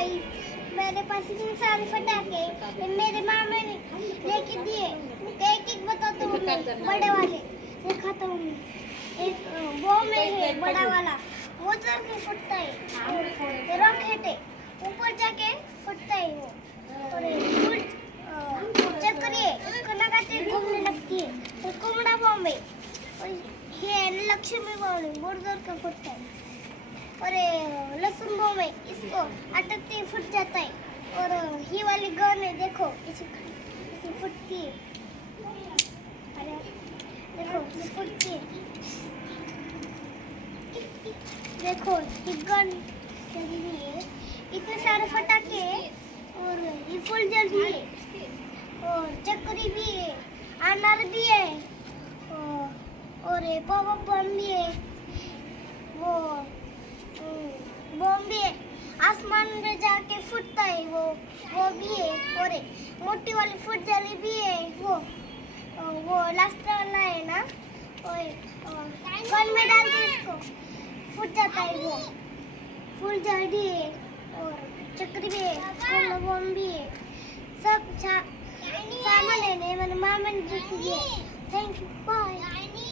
Guys, मेरे pass इतने सारे पटाखे मेरे मामा ने लेके दिए। एक एक बताता हूँ मैं, बड़े वाले दिखाता हूँ मैं। एक वो में है बड़ा वाला, वो चल के फटता है, रॉकेट है, ऊपर जाके फटता है वो। और चक्री है, उसको लगाते घूमने लगती है। और कुमड़ा बम है, और ये लक्ष्मी बम है, बहुत जोर का फटता है। और लहसुन बम है, इसको अटकते ही फट जाता है। और ये वाली गन है, देखो इसे फटती है। अरे देखो ये फटती है, देखो ये गन चली हुई है। इतने सारे फटाके और ये फुलझड़ी भी है, और चक्री भी है, अनार भी है, और पॉप बम भी है, वो बम भी है, आसमान में जाके फूटता है वो भी है। और मोटी वाली फुलझड़ी भी है, वो लास्ट वाला है ना, गन में डाल के इसको फूट जाता है वो। फुलझड़ी है और चक्री भी है, बम भी है, सब सामान है। मैंने मामा ने देख दिया। Thank you, bye.